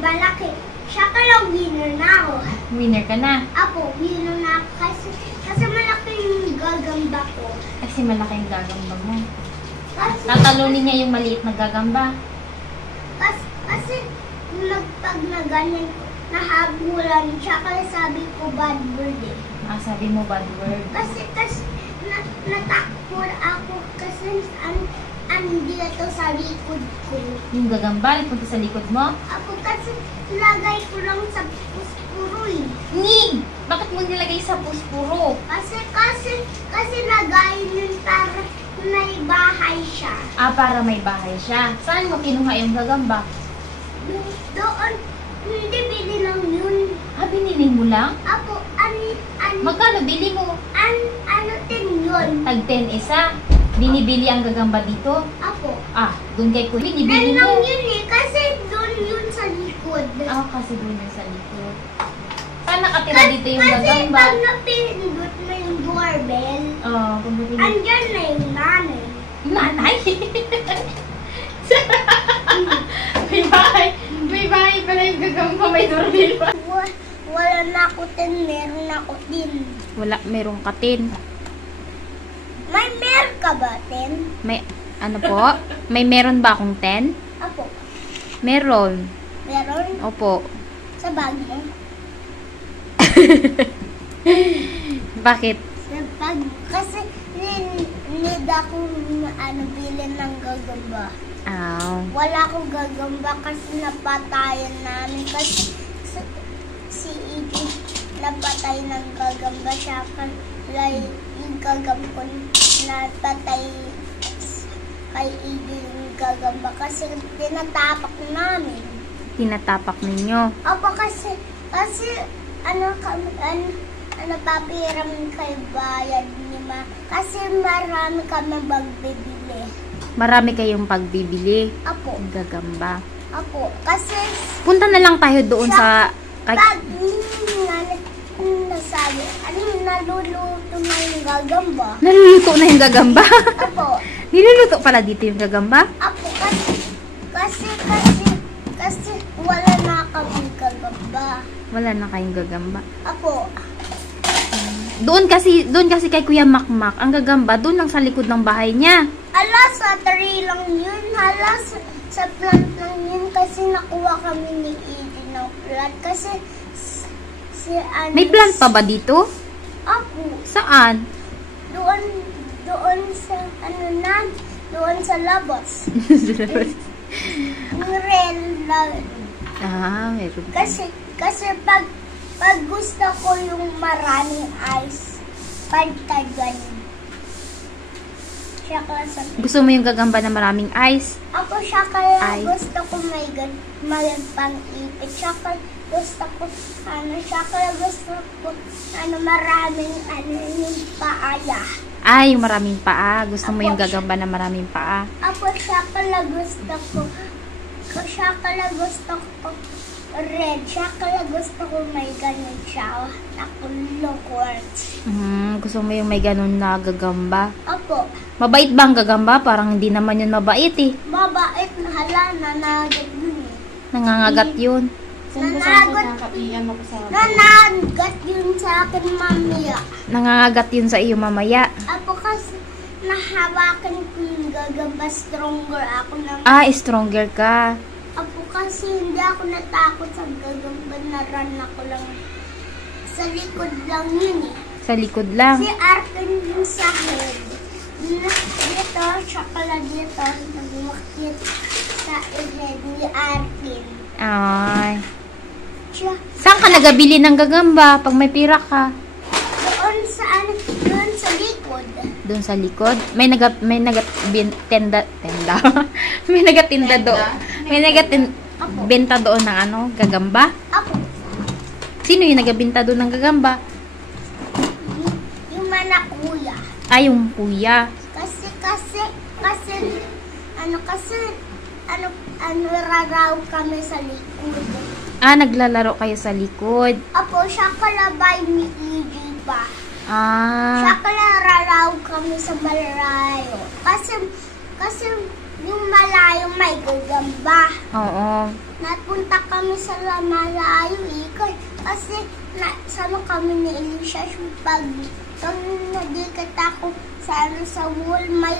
malaki. Siya ka lang winner na ako. Winner ka na. Apo, winner na ako kasi malaki yung gagamba ko. Kasi malaki yung gagamba mo. Kasi, Tatalunin niya yung maliit na gagamba. kasi pag na ganyan, nahabulan siya kaya sabi ko bad word eh. Ah, sabi mo bad word. Kasi natakot ako kasi andito sa likod ko. Yung gagamba, nagpunta sa likod mo? Ako kasi lagay ko lang sa puspuro eh. Ni! Bakit mo nilagay sa puspuro? Kasi lagay yun para may bahay siya. Ah, para may bahay siya. Saan mo kinuha yung gagamba? Doon, hindi bili lang yun. Ah, binili mo lang? Apo, Magkano bili mo? ano din yun? Tag 10 isa. Binibili ang gagamba dito? Apo. Ah, doon kay Kuya. Binibili Doon lang mo? yun eh, kasi doon yun sa likod. Ah, kasi doon yun sa likod. Saan nakatira dito yung gagamba? Kasi pag napindot mo yung doorbell, Oh, kung napili. andyan na yung nanay. Nanay? May bahay. May bahay pala yung gagamba. May doorbell pa. Wala na ako din, meron ako din. Wala, merong katin. May meron ka ba, Ten? May, ano po? May meron ba akong 10? Apo, Meron. meron? Opo. Sa bag mo? Bakit? Sa bag, kasi need akong bilhin ng gagamba. Aw. Wala akong gagamba kasi napatayan namin. Kasi si Iggy napatay ng gagamba siya. Kaya yung gagamba ko napatay kay Iggy yung gagamba kasi tinatapak namin. Tinatapak ninyo. Opo, kasi papiram kay bayad ni Ma. Kasi marami kami magbibili. Marami kayong pagbibili. Apo, Ang gagamba. apo, kasi Punta na lang tayo doon sa... pag nasabi, naluluto na yung gagamba. Naluluto na yung gagamba. Apo, Niluluto pala dito yung gagamba. apo, kasi wala na kami gagamba. Wala na kayong gagamba. Apo, Doon kasi kay Kuya Makmak, ang gagamba doon lang sa likod ng bahay niya. ala sa tree lang yun, hala sa plant lang yun kasi nakuha kami ni Iggy ng plant kasi si May plant pa ba dito? Apo, Saan? doon sa doon sa labas. Yung red lang. Ah, meron. Kasi pag gusto ko yung maraming ice, pagtagan. Siya sa Gusto mo yung gagamba na maraming ice? ako siya kaya Ay. gusto ko may pang-ipit. Siya kaya gusto ko siya kaya gusto ko maraming yung paaya. Ay, yung maraming paa. Gusto mo yung gagamba na maraming paa. Ako siya kaya gusto ko red. Siya kaya gusto ko may ganun siya. Nakulong quartz. Gusto mo yung may ganun na gagamba. Apo, Mabait ba ang gagamba? Parang hindi naman yun mabait eh. mabait na nanagat yun eh. Nangangagat yun. Nanagat yun sa akin mamaya. Nangangagat yun sa iyo mamaya. Apo kasi nahawakan ko yung gagamba stronger ako ng... Ah, stronger ka. Apo kasi hindi ako natakot sa gagamba na run ako lang. Sa likod lang yun eh. Sa likod lang. Si Arkin yung sa head. Dito, tsaka dito, nagmakit sa head ni Arkin. Ay. Siya, Saan ka nagabili ng gagamba pag may pira ka? doon sa likod. Doon sa likod? May tenda. May nagatinda doon. May benta doon ng gagamba? Ako, Sino yung nagabinta doon ng gagamba? yung manak kuya. Ay, yung kuya. Kasi, raraw kami sa likod. Ah, naglalaro kayo sa likod. Apo, siya kalabay ni Iggy pa. Siya Ah, raraw kami sa malayo. Kasi yung malayo may gagamba. Oo. Napunta kami sa malayo kasi sama kami ni Elisha pag nadikat ako sa wall, may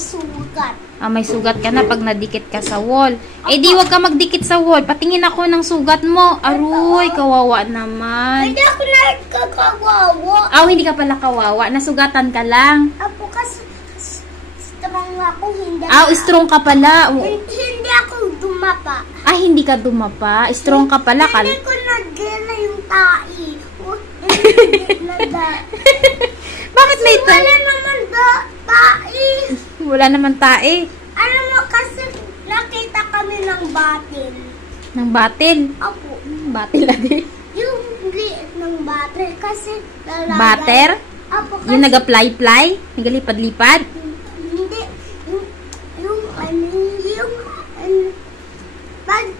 sugat. May sugat ka na pag nadikit ka sa wall. Di wag ka magdikit sa wall. Patingin ako ng sugat mo. Aroy, kawawa naman. Hindi ako nagkakawawa. Hindi ka pala kawawa. Nasugatan ka lang. Apo kasi strong ako, hindi Strong ka pala. Hindi ako dumapa. Hindi ka dumapa. Strong ka pala. Hindi ko nagila yung tai. Bakit may tai? Wala naman tai. Wala naman tae. Alam mo kasi nakita kami ng batil. Ng batil? Apo. Batil adi. Yung liit ng batil kasi lalagay. Bater? Apo kasi. Yung nag-apply-ply? Nagalipad-lipad? Hindi.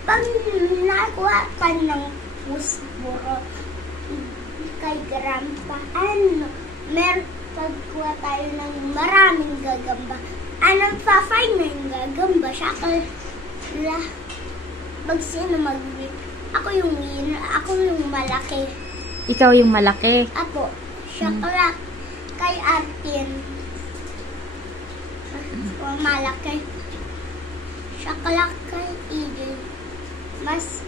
Pag nakuha ka ng pusburo kay Grandpa, pagkuha tayo ng maraming gagamba. Pa-find na yung gagamba. Siya pag sino mag-win. Ako yung winner. Ako yung malaki. Ikaw yung malaki. Apo. Siya kay Artin. Malaki. Siya kay Eden. Mas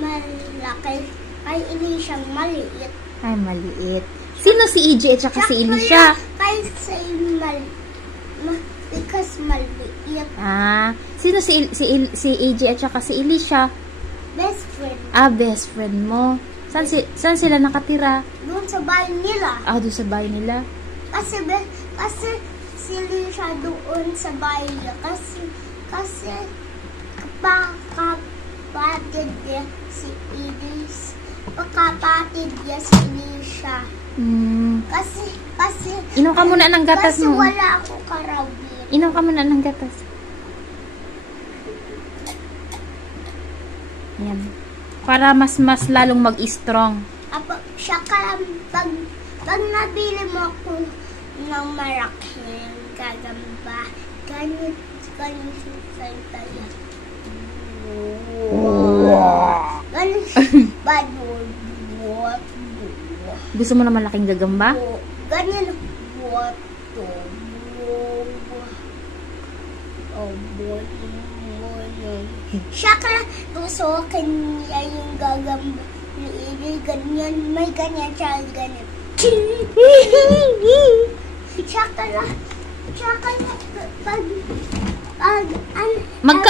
malaki. Kay Elisha maliit. Ay, maliit. Sino si EJ at saka si Elisha? Kay because maliit. Sino si EJ at saka si Elisha? Best friend. Best friend mo. Saan sila nakatira? Doon sa bahay nila. Doon sa bahay nila. Kasi si Elisha doon sa bahay niya. Kasi kapatid niya si Elis. Kapatid niya si Elisha. Kasi inom ka muna ng gatas mo. Kasi wala ako karawin. Inom ka muna ng gatas. Ayan. Para mas lalong mag-strong. Siya pag nabili mo ako ng malaking gagamba, ganyan sa tayo. Bad word. Gusto mo na malaking gagamba? Ganyan. Siya tusukin niya yung gagamba. Ganyan. May ganyan siya. Ganyan.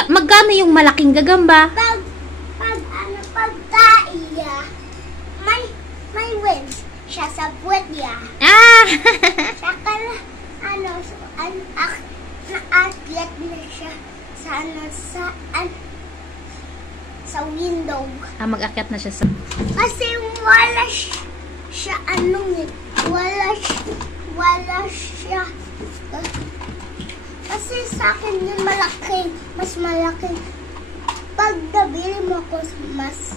Magkano yung malaking gagamba? Pag taiya, may wins siya sa buwet niya. Saka naakyat na siya sa window. Mag-akyat na siya sa... Kasi wala siya wala siya. Kasi sa akin yun mas malaki. Pag nabili mo ko, mas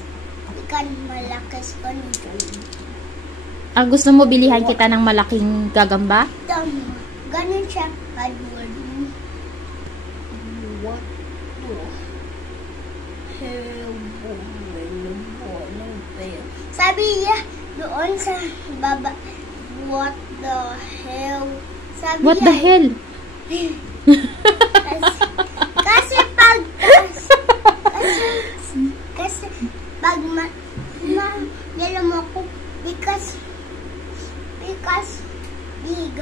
ikan malaki sa kanito. Gusto mo bilihan kita ng malaking gagamba? Tama. Ganun siya. Sabi niya doon sa baba, what the hell? Sabi What the hell? Kasi pag nila mo ko because big.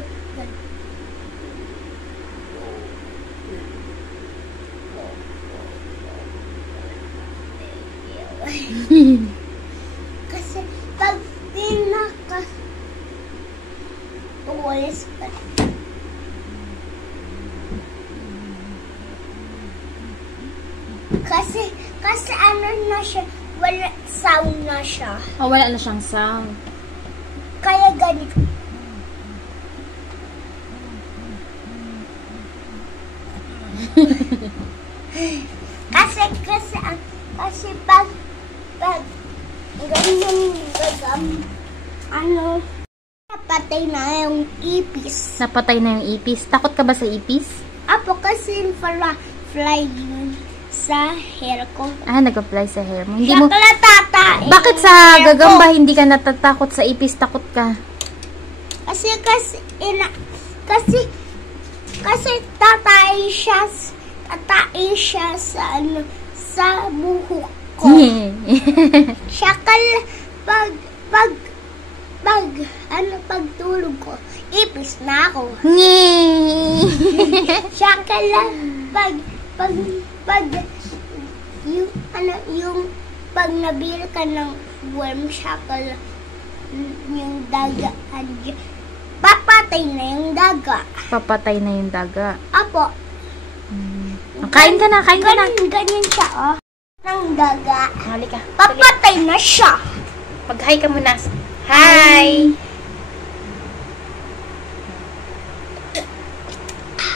Kasi pag tulis pa. Kasi ano na siya, wala sound na siya. Wala na siyang sound. Kaya ganito. kasi pag ganyan napatay na yung ipis. Napatay na yung ipis. Takot ka ba sa ipis? Apo kasi fly yun sa hair ko. Ah, nag-apply sa hair mo. Hindi mo... Siya tatain. Bakit sa gagamba hindi ka natatakot sa ipis? Takot ka? Kasi tatain siya sa sa buhok ko. Siya pagtulog ko, ipis na ako. Siya yung pag nabili ka ng worm, siya yung daga, papatay na yung daga. Papatay na yung daga. Apo. Kain ka na, kain ka na. Ganyan siya, oh. Ng daga. Halika. Papatay na siya. Mag-hi ka muna. Hi!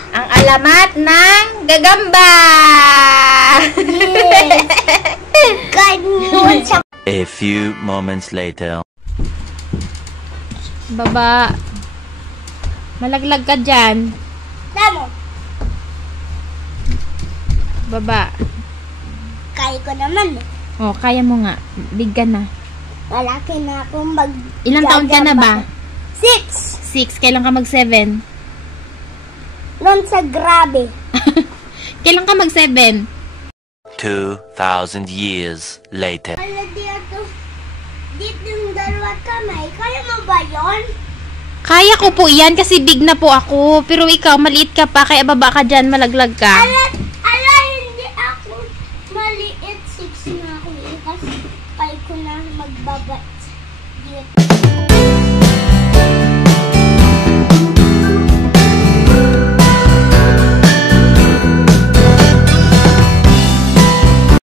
Ang alamat ng gagamba! Yes. Ganyan siya. A few moments later. Baba. Malaglag ka dyan. Tamo. Baba. Kaya ko naman. Oh, kaya mo nga. Big ka na. Malaki na akong Ilang taon ka na ba? 6. 6. Kailan ka mag-7? Noon sa grabe. Kailan ka mag-7? 2,000 years later. Wala dito yung dalawa kamay. Kaya mo ba yun? Kaya ko po yan kasi big na po ako. Pero ikaw, maliit ka pa. Kaya baba ka dyan, malaglag ka. Ala,